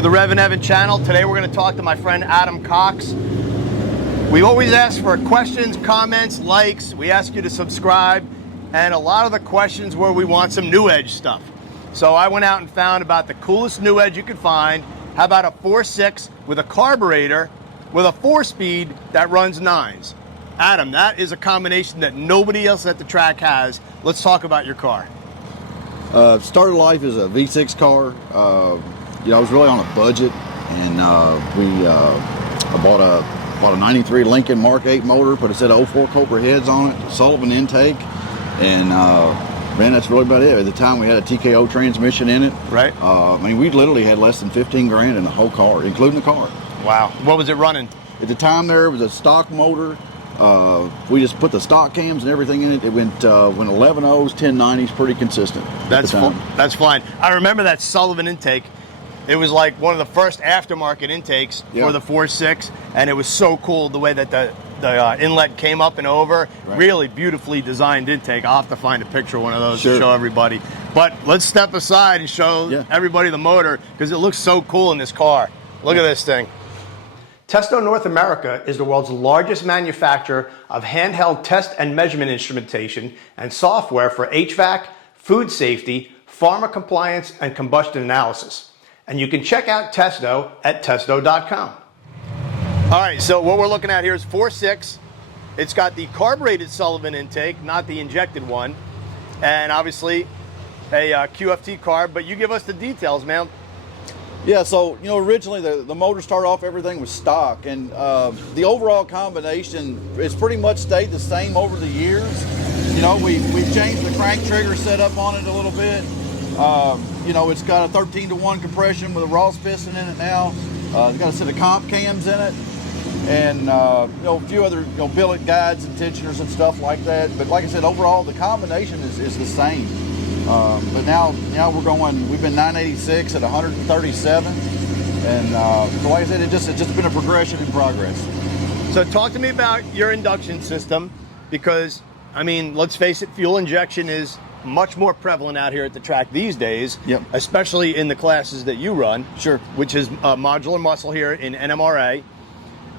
to the REVan channel. Today we're going to talk to my friend Adam Cox. We always ask for questions, comments, likes. We ask you to subscribe, and a lot of the questions where we want some new Edge stuff. So I went out and found about the coolest new Edge you could find. How about a 4.6 with a carburetor with a 4-speed that runs 9s? Adam, that is a combination that nobody else at the track has. Let's talk about your car. Started life as a V6 car. I was really on a budget, and I bought a 93 Lincoln Mark 8 motor, put a set of 04 Cobra heads on it, Sullivan intake, and man, that's really about it. At the time, we had a TKO transmission in it. Right. I mean, we literally had less than 15 grand in the whole car, including the car. Wow. What was it running? At the time, there was a stock motor. We just put the stock cams and everything in it. It went 11 O's, 1090s, pretty consistent. That's fine. I remember that Sullivan intake. It was like one of the first aftermarket intakes for the 4.6, and it was so cool the way that the inlet came up and over. Right. Really beautifully designed intake. I'll have to find a picture of one of those to show everybody. But let's step aside and show everybody the motor, because it looks so cool in this car. Look at this thing. Testo North America is the world's largest manufacturer of handheld test and measurement instrumentation and software for HVAC, food safety, pharma compliance, and combustion analysis. And you can check out Testo at testo.com. All right, so what we're looking at here is 4.6. It's got the carbureted Sullivan intake, not the injected one. And obviously a QFT carb, but you give us the details, man. Yeah, so, originally the motor started off, everything was stock, and the overall combination has pretty much stayed the same over the years. We've changed the crank trigger setup on it a little bit. It's got a 13-to-1 compression with a Ross piston in it now. It's got a set of comp cams in it, and a few other billet guides and tensioners and stuff like that. But like I said, overall the combination is the same. But now we've been 986 at 137, and so like I said, it's just been a progression in progress. So talk to me about your induction system, because I mean, let's face it, fuel injection is much more prevalent out here at the track these days, especially in the classes that you run. Sure. Which is modular muscle here in NMRA,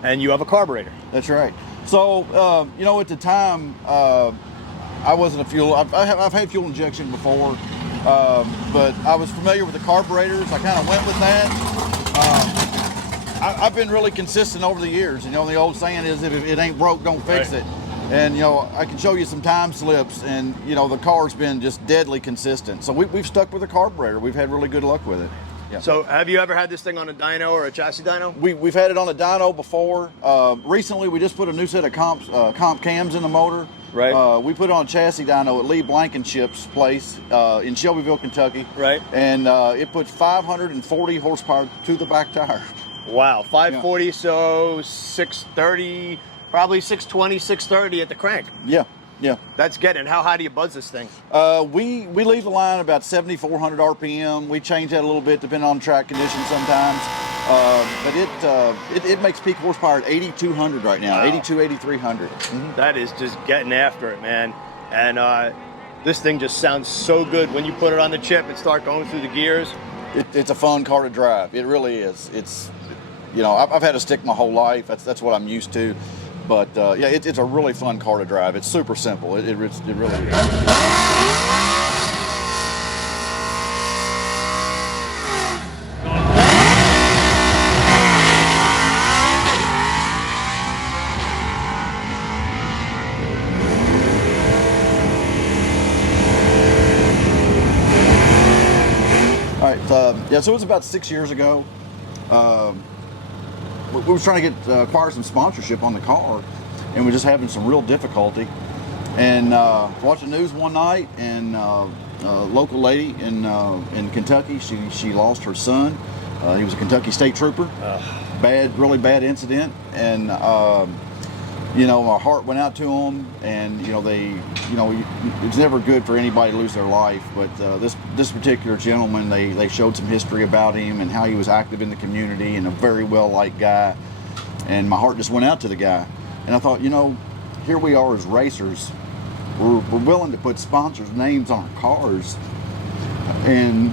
and you have a carburetor. That's right. So at the time, I wasn't a fuel. I've had fuel injection before, but I was familiar with the carburetors. I kind of went with that. I've been really consistent over the years. The old saying is, if it ain't broke, don't fix it. And I can show you some time slips, and the car's been just deadly consistent. So we've stuck with the carburetor. We've had really good luck with it. Yeah. So have you ever had this thing on a dyno or a chassis dyno? We've had it on a dyno before. Recently, we just put a new set of comp cams in the motor. Right. We put it on a chassis dyno at Lee Blankenship's place in Shelbyville, Kentucky. Right. And it puts 540 horsepower to the back tire. Wow, 540, so 630, probably 620, 630 at the crank. Yeah. That's getting. How high do you buzz this thing? We leave the line about 7,400 RPM. We change that a little bit depending on track conditions sometimes. But it makes peak horsepower at 8,200 right now, 82, 8,300. Mm-hmm. That is just getting after it, man. And this thing just sounds so good when you put it on the chip and start going through the gears. It's a fun car to drive. It really is. I've had a stick my whole life. That's what I'm used to. But it's a really fun car to drive. It's super simple. It really is. So it was about 6 years ago. We were trying to acquire some sponsorship on the car, and we're just having some real difficulty. And watching the news one night, and a local lady in Kentucky, she lost her son. He was a Kentucky State Trooper. Really bad incident, and my heart went out to them. And it's never good for anybody to lose their life. But this particular gentleman, they showed some history about him and how he was active in the community and a very well-liked guy. And my heart just went out to the guy. And I thought, here we are as racers. We're willing to put sponsors' names on our cars, and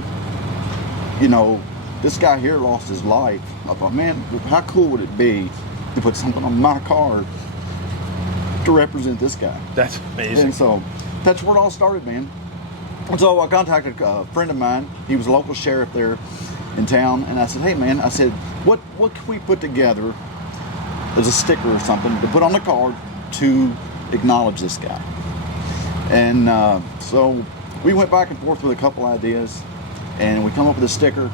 this guy here lost his life. I thought, man, how cool would it be to put something on my car to represent this guy? That's amazing. And so that's where it all started, man. And so I contacted a friend of mine. He was a local sheriff there in town, and I said, hey man, I said, what can we put together as a sticker or something to put on the car to acknowledge this guy? And so we went back and forth with a couple ideas, and we come up with a sticker,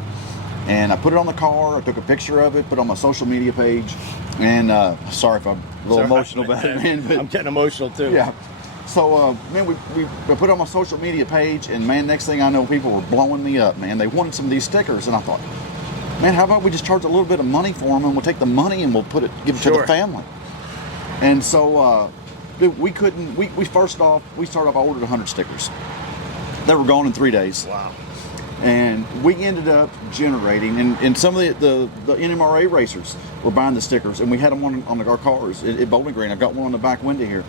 and I put it on the car. I took a picture of it, put it on my social media page, and sorry if I'm a little emotional about it, man. But I'm getting emotional too. yeah. So, man, we put it on my social media page, and man, next thing I know, people were blowing me up, man. They wanted some of these stickers, and I thought, man, how about we just charge a little bit of money for them, and we'll take the money and we'll give it to the family. And so, we first off, I ordered 100 stickers. They were gone in 3 days. Wow. And we ended up generating, and some of the NMRA racers were buying the stickers, and we had them on our cars at Bowling Green. I've got one on the back window here.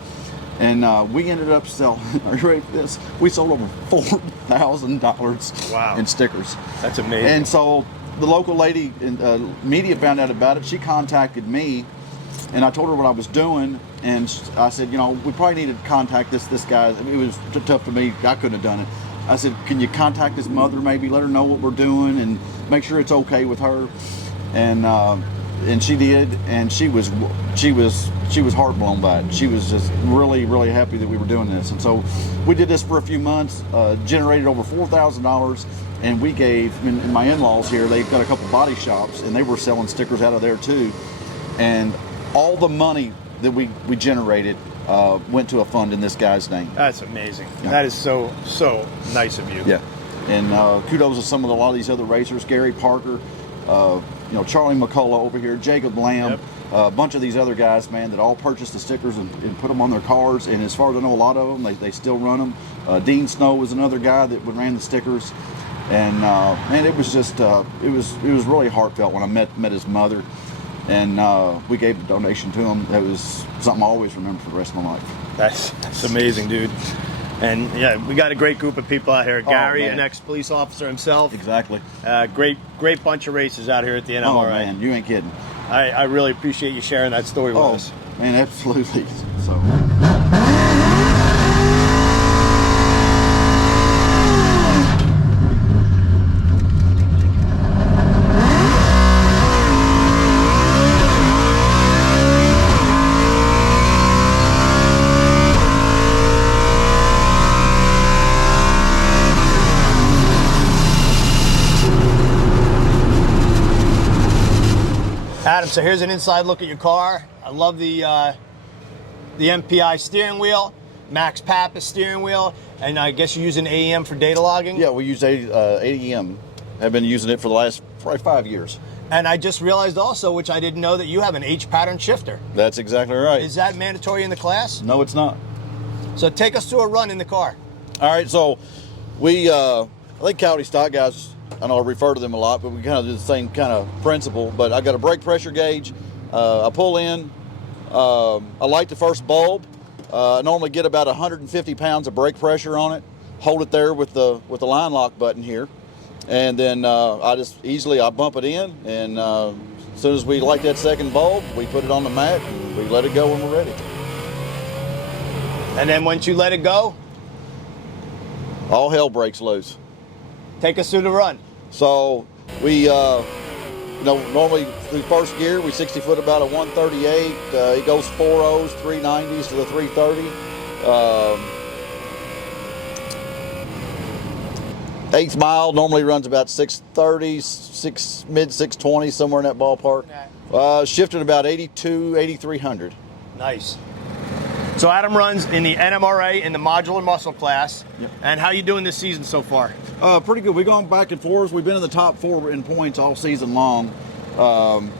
And we ended up selling, are you ready for this? We sold over $4,000 wow. in stickers. That's amazing. And so the local lady in media found out about it. She contacted me, and I told her what I was doing. And I said, you know, we probably need to contact this guy. I mean, it was tough for me. I couldn't have done it. I said, can you contact his mother maybe, let her know what we're doing and make sure it's okay with her? And she did, and she was heart blown by it. She was just really, really happy that we were doing this. And so we did this for a few months, generated over $4,000, and we gave, in my in-laws here, they've got a couple body shops, and they were selling stickers out of there too. And all the money that we generated went to a fund in this guy's name. That's amazing. Yeah. That is so nice of you. Yeah. And kudos to a lot of these other racers, Gary Parker, you know, Charlie McCullough over here, Jacob Lamb, yep. A bunch of these other guys, man, that all purchased the stickers and put them on their cars. And as far as I know, a lot of them, they still run them. Dean Snow was another guy that ran the stickers. And man, it was just, it was really heartfelt when I met his mother. And we gave a donation to him. That was something I always remember for the rest of my life. That's amazing, dude. And yeah, we got a great group of people out here. Gary, man. an ex-police officer himself. Exactly. Great bunch of racers out here at the NMRA. Oh man, you ain't kidding. I really appreciate you sharing that story with us. Man, absolutely. So. Adam, so here's an inside look at your car. I love the MPI steering wheel, Max Pappas steering wheel, and I guess you're using AEM for data logging? Yeah, we use AEM. I've been using it for the last probably 5 years. And I just realized also, which I didn't know, that you have an H pattern shifter. That's exactly right. Is that mandatory in the class? No, it's not. So take us through a run in the car. All right, so we, I think Coyote stock guys, I know I refer to them a lot, but we kind of do the same kind of principle. But I got a brake pressure gauge. I pull in. I light the first bulb. I normally get about 150 pounds of brake pressure on it. Hold it there with the line lock button here, and then I bump it in. And as soon as we light that second bulb, we put it on the mat and we let it go when we're ready. And then once you let it go, all hell breaks loose. Take us through the run. So we, normally through first gear, we 60 foot about a 138. It goes 4.0s, 390s to the 330. Eighth mile normally runs about 630, mid 620, somewhere in that ballpark. Shifted about 8,300. Nice. So Adam runs in the NMRA in the modular muscle class. Yep. And how you doing this season so far? Pretty good. We've gone back and forth. We've been in the top 4 in points all season long.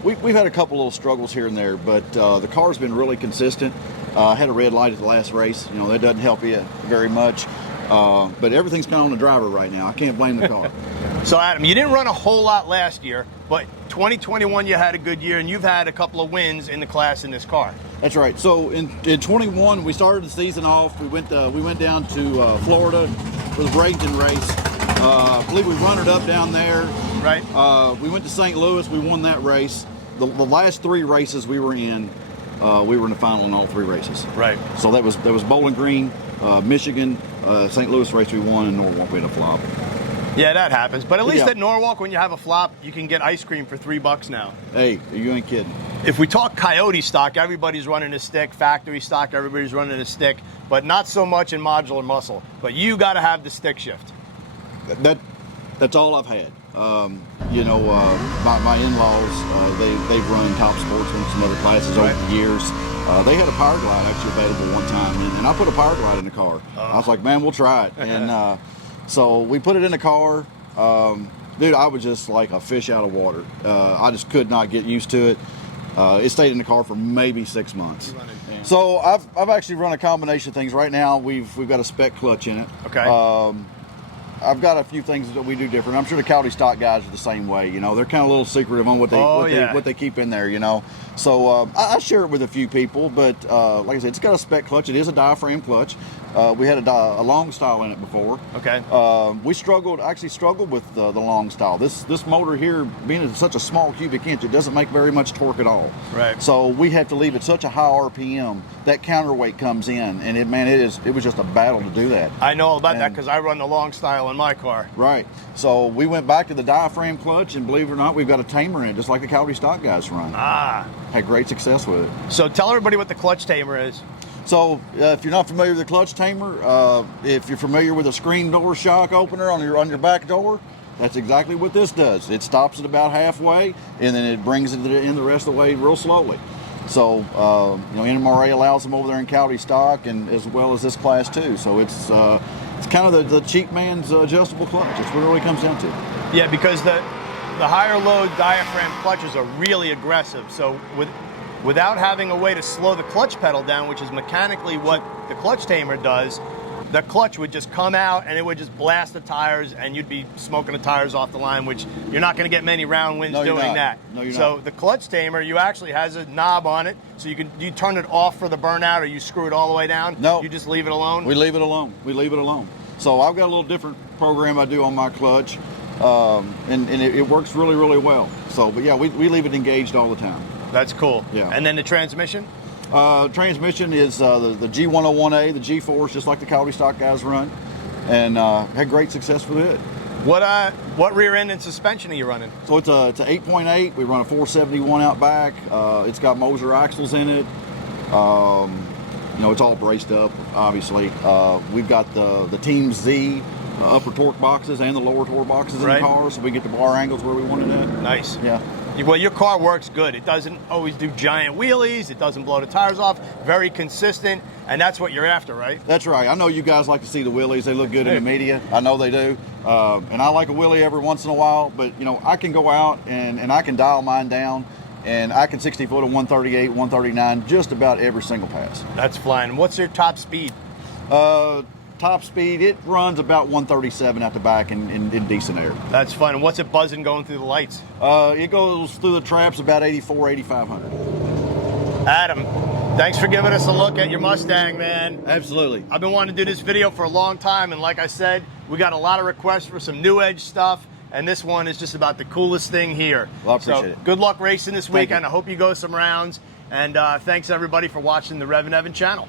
We've had a couple little struggles here and there, but the car's been really consistent. I had a red light at the last race. You know, that doesn't help you very much. But everything's kind of on the driver right now. I can't blame the car. So Adam, you didn't run a whole lot last year, but 2021 you had a good year, and you've had a couple of wins in the class in this car. That's right. So in 21, we started the season off. We went down to Florida for the Bradenton race, I believe we runner-up down there. Right. We went to St. Louis. We won that race. The last 3 races we were in the final in all 3 races. Right. So that was Bowling Green, Michigan, St. Louis race we won, and Norwalk we had a flop. Yeah, that happens. But at least Yeah. at Norwalk, when you have a flop, you can get ice cream for $3 now. Hey, you ain't kidding. If we talk Coyote stock, everybody's running a stick. Factory stock, everybody's running a stick. But not so much in modular muscle. But you got to have the stick shift. That's all I've had. You know, my in-laws, they've run Top Sportsman and some other classes over the years. They had a power glide actually available one time, and I put a power glide in the car. I was like, man, we'll try it. And so we put it in the car. Dude, I was just like a fish out of water. I just could not get used to it. It stayed in the car for maybe 6 months. So I've actually run a combination of things. Right now we've got a spec clutch in it. Okay. I've got a few things that we do different. I'm sure the Coyote stock guys are the same way. You know, they're kind of a little secretive on what they keep in there. You know, so I share it with a few people. But like I said, it's got a spec clutch. It is a diaphragm clutch. We had a long style in it before. Okay. We actually struggled with the long style. This motor here, being such a small cubic inch, it doesn't make very much torque at all. Right. So we have to leave it such a high RPM that counterweight comes in, and it was just a battle to do that. I know about that because I run the long style in my car. Right. So we went back to the diaphragm clutch, and believe it or not, we've got a tamer in it, just like the Coyote stock guys run. Had great success with it. So tell everybody what the clutch tamer is. So if you're not familiar with the clutch tamer, if you're familiar with a screen door shock opener on your back door, that's exactly what this does. It stops it about halfway, and then it brings it in the rest of the way real slowly. So you know, NMRA allows them over there in Coyote stock, and as well as this class too. So it's kind of the cheap man's adjustable clutch. That's what it really comes down to. Yeah, because the higher load diaphragm clutches are really aggressive. So without having a way to slow the clutch pedal down, which is mechanically what the clutch tamer does, the clutch would just come out and it would just blast the tires, and you'd be smoking the tires off the line, which you're not going to get many round wins doing that. No, you're so not. the clutch tamer, you actually has a knob on it, so you turn it off for the burnout, or you screw it all the way down. No, you just leave it alone. We leave it alone. So I've got a little different program I do on my clutch, and it works really, really well. So, but yeah, we leave it engaged all the time. That's cool. Yeah. And then the transmission? Transmission is the G101A, the G-Force, just like the Coyote stock guys run, and had great success with it. What rear end and suspension are you running? So it's a 8.8. We run a 471 out back. It's got Moser axles in it. You know, it's all braced up, obviously. We've got the Team Z upper torque boxes and the lower torque boxes in the car, so we get the bar angles where we wanted it. Nice. Yeah. Well, your car works good. It doesn't always do giant wheelies. It doesn't blow the tires off. Very consistent, and that's what you're after, right? That's right. I know you guys like to see the wheelies. They look good in the media. I know they do. And I like a wheelie every once in a while, but, you know, I can go out and I can dial mine down, and I can 60 foot a 138, 139 just about every single pass. That's flying. What's your top speed? Top speed, it runs about 137 out the back in decent air. That's fun. And what's it buzzing going through the lights? It goes through the traps about 84, 8,500. Adam, thanks for giving us a look at your Mustang, man. Absolutely. I've been wanting to do this video for a long time, and like I said, we got a lot of requests for some new Edge stuff, and this one is just about the coolest thing here. Well, I appreciate it. Good luck racing this Thank weekend. I hope you go some rounds, and thanks everybody for watching the REVan channel.